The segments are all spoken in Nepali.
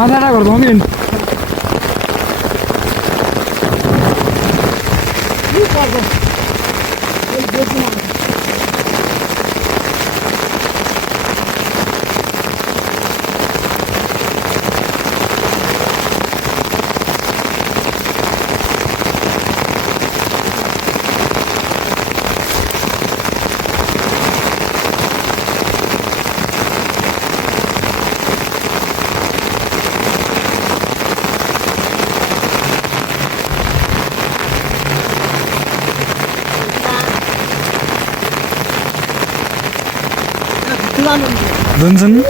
माछा गर्छौँ नि Dungeon.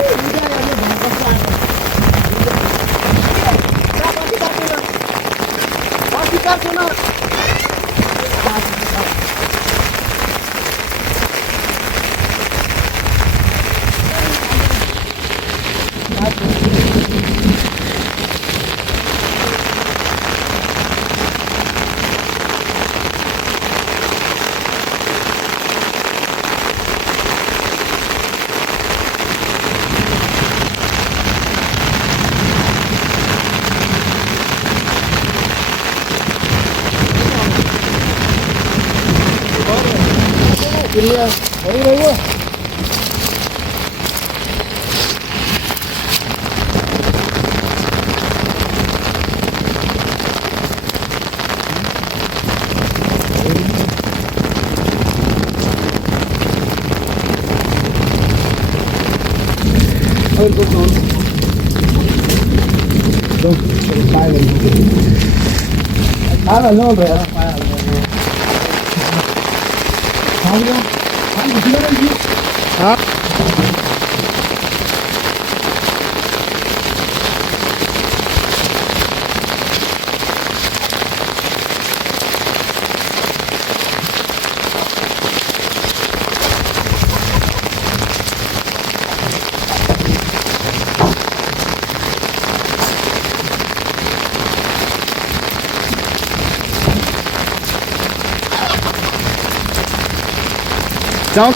Jump.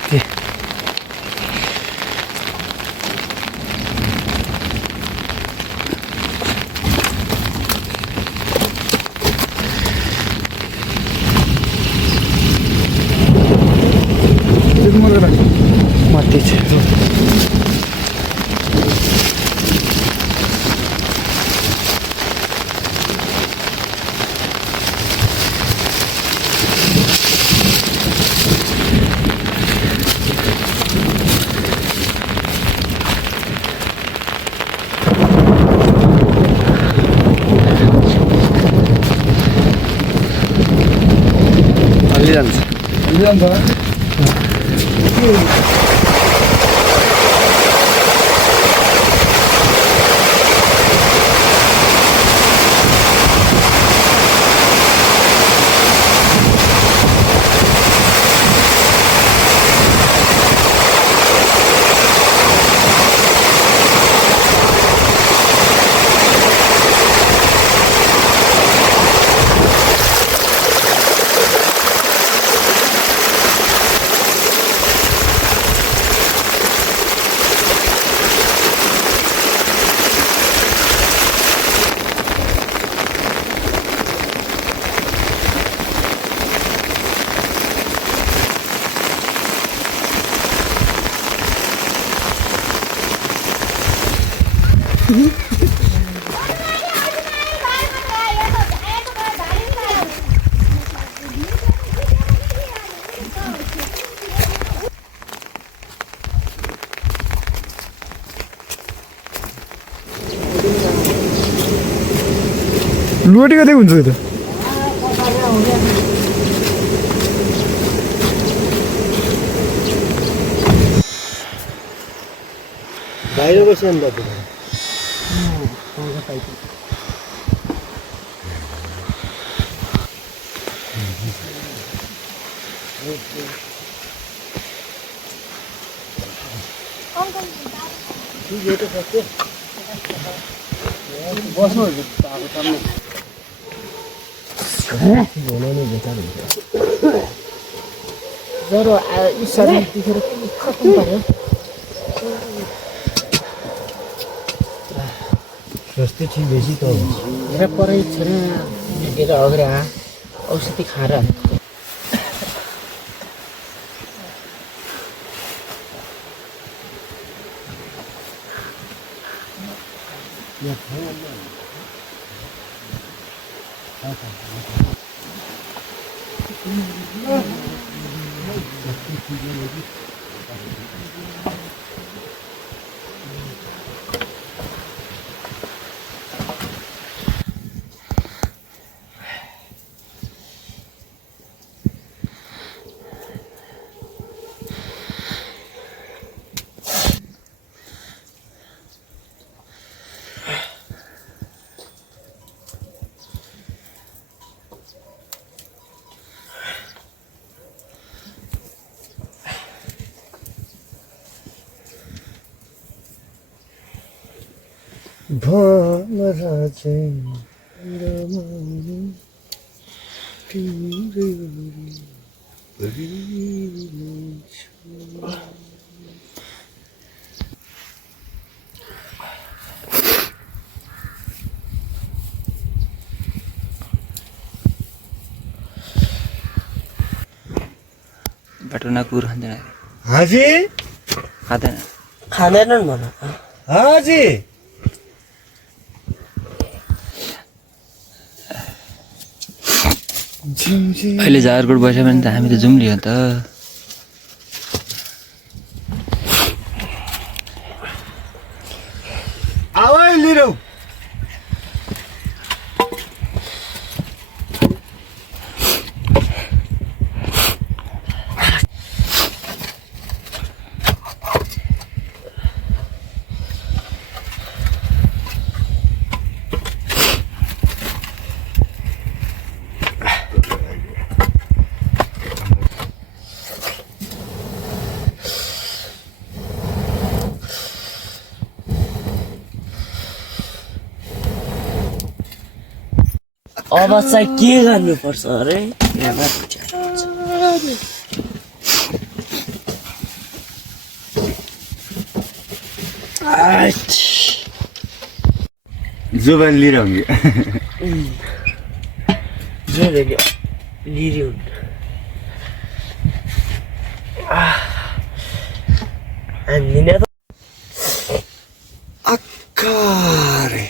Okay. Mati છે अलि जान्छ लुटी कतै हुन्छ त्यो बाहिर बस्यो नि त अंकल यो त सक्यो ज्वरो आयो शरीर दुखेर खत्तम पर्यो स्वास्थ्य ठीक बेसी त र परै छैन हेरेर अग्रे औषधि खाएर भमरा चाहिँ बटुना कुर खाँदैन हाजी खाँदैनन् भन हाजी अहिले झारकोट बस्यो भने त हामी त जाउँ लियो त आवाज लिरौ अब चाहिँ के गर्नुपर्छ अरे जुबान लिरौँगी लिरियो हामीले त अक्कारे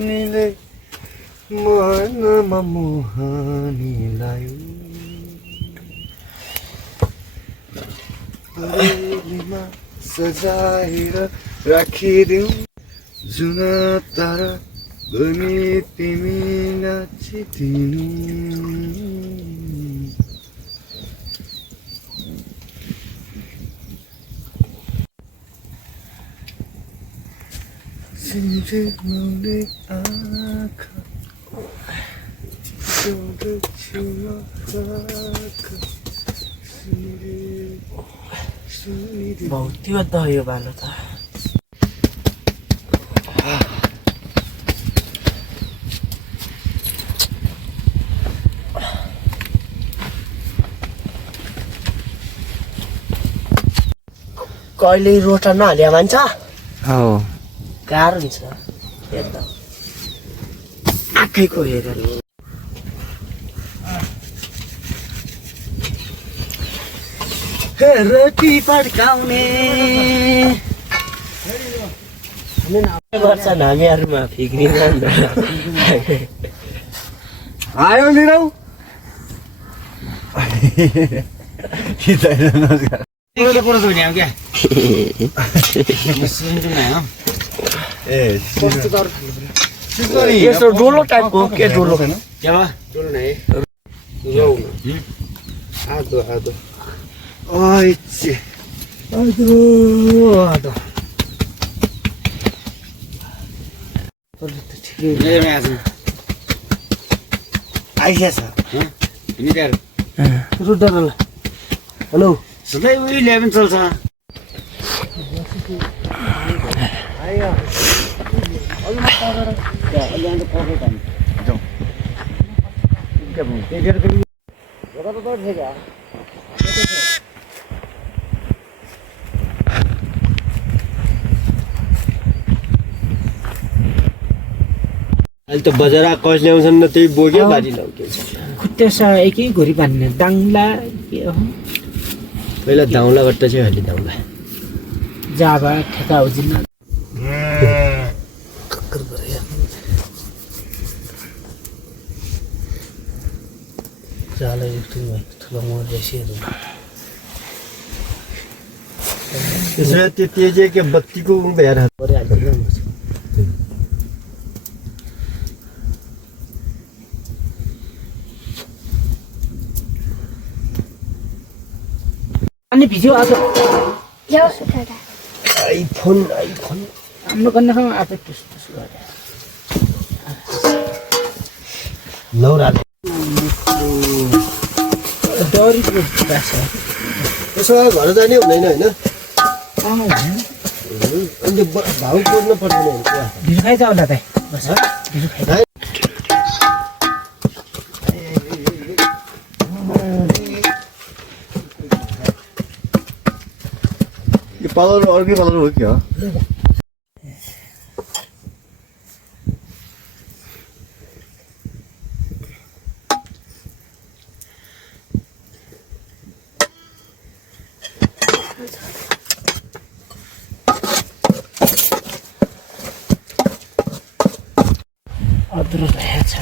निले मनमा मोहनी लायो अरेलीमा सजाएर राखिदिऊ जुन तारा बनी तिमी नाचिदिनु सिन्जेलले आँखा जोड्छु आँखा भौतिक त यो बालो त कहिले रोटा नहाल्यो भन्छ हो गाह्रो हुन्छ हेर्दा आँखैको हेरेर रोटी पड्काउने गर्छन् हामीहरूमा फिक्रिँदैन आयो लिरौ यस्तो डोलो टाइपको के डोलो आदो आदो आइचे आदो आदो आइसकेछ रुट डरला हेलो सधैँ उही 11 चल्छ अहिले त बजार कस ल्याउँछन् न त्यही बोक्यो बारी लग्यो खुट्टासँग एकै घोरी बान्ने दाङ्ला के हो पहिला दाउलाबाट चाहिँ अहिले दाउला जाबा ठेका उजिन जाला एकठिन भयो ठुलो मर रहेछ त्यसरी त्यो तेजे के बत्तीको भएर परिहाल्दैन अनि भिडियो आज आइफोन हाम्रो गन्नखामा आफै पुस गरे लौरा डरीको भाषा त्यसो भए घर जाने हुँदैन होइन अनि भाउ कोर्नु पर्दैन भिडियो खाइ त होला त बस भिडियो खाइ यो पालर अर्कै पालर हो क्या अदरो रहेछ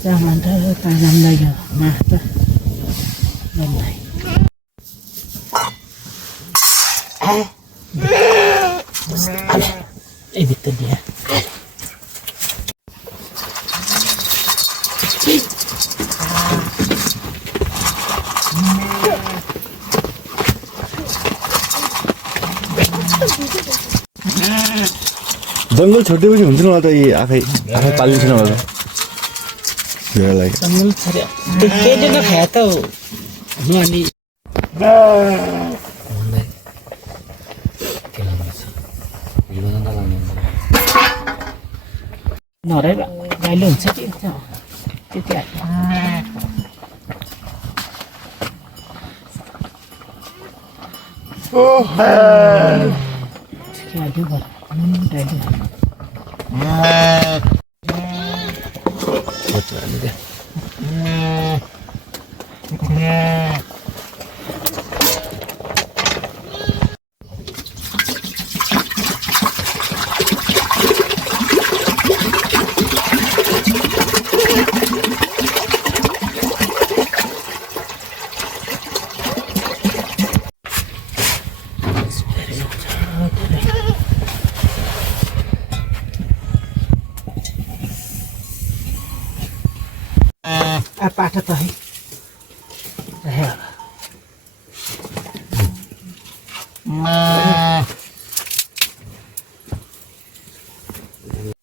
Jangan dah tanam lagi, mah dah, mulai. Itu dia. जङ्गल छोडेपछि हुन्छ न त यी आफै पालिन्छ न होला भेडालाई जङ्गल छोड्यो त्यसले नखाए त म अनि नरे गाईले हुन्छ कि त्यति आइदियो घर पाठा त है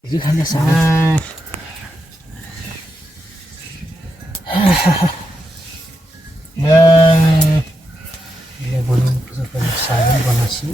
हिजो खाने साग बनाउनु पर्छ साग बनासी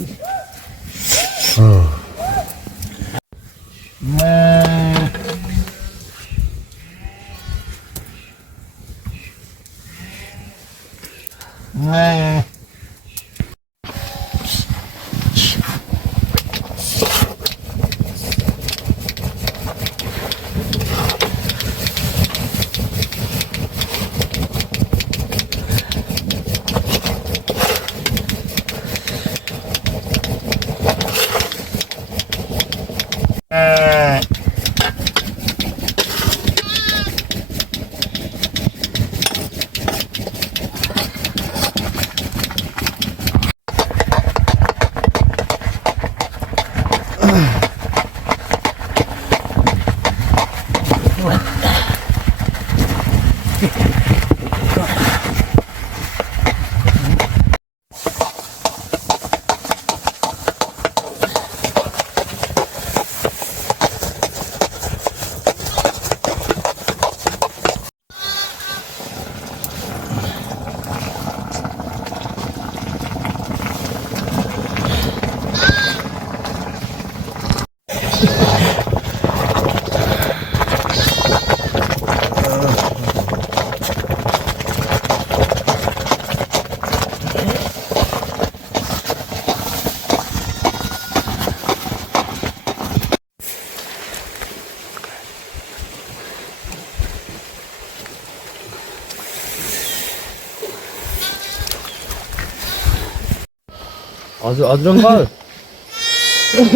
हजुर अङ्कल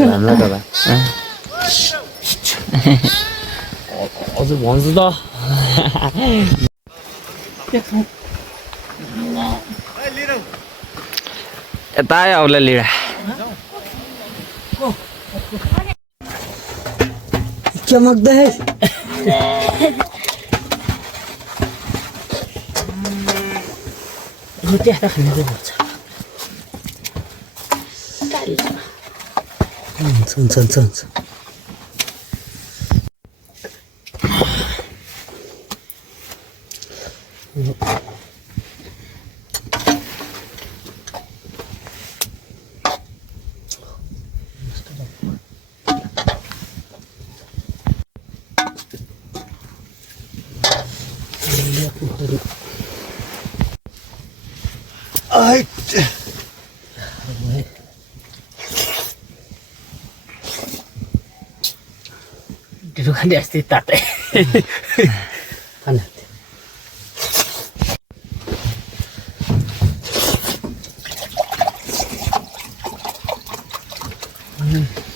राम्रो त होला हजुर भन्छु त यता आयो औला लिडा चमक्दै यो त्यहाँ खाने चाहिँ भन्छ हुन्छ ढिलो खाने अस्ति तातै खाना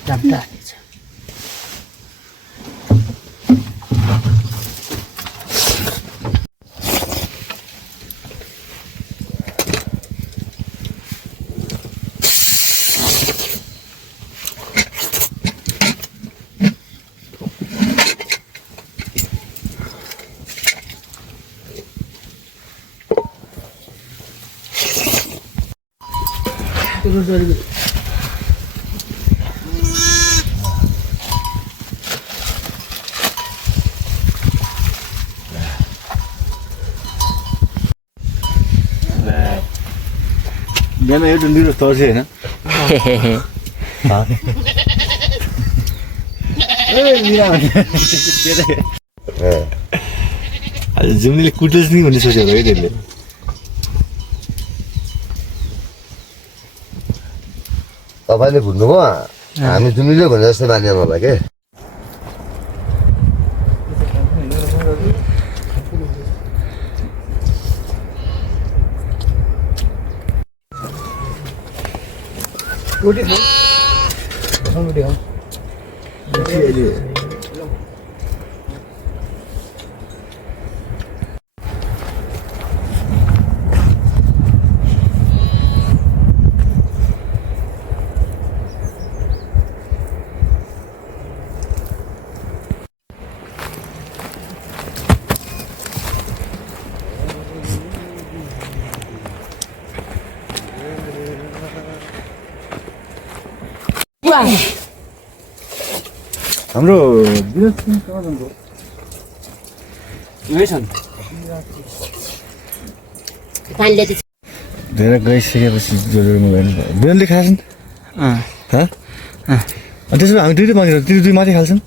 दाम्टा हालेछ बिहान एउटा निरो तर्से होइन जुम्लीले कुटेछ नि भन्ने सोचेको है त्यसले तपाईँले भन्नुभयो हामी जुम्लीले भने जस्तो मान्यो मलाई के हाम्रो विराट सिंह कहाँ जानुभयो धेरै गइसकेपछि जोडमा गएन बिहानले खाएछन् त्यसो भए हामी दुइटै माथि दुई माथि खाल्छौँ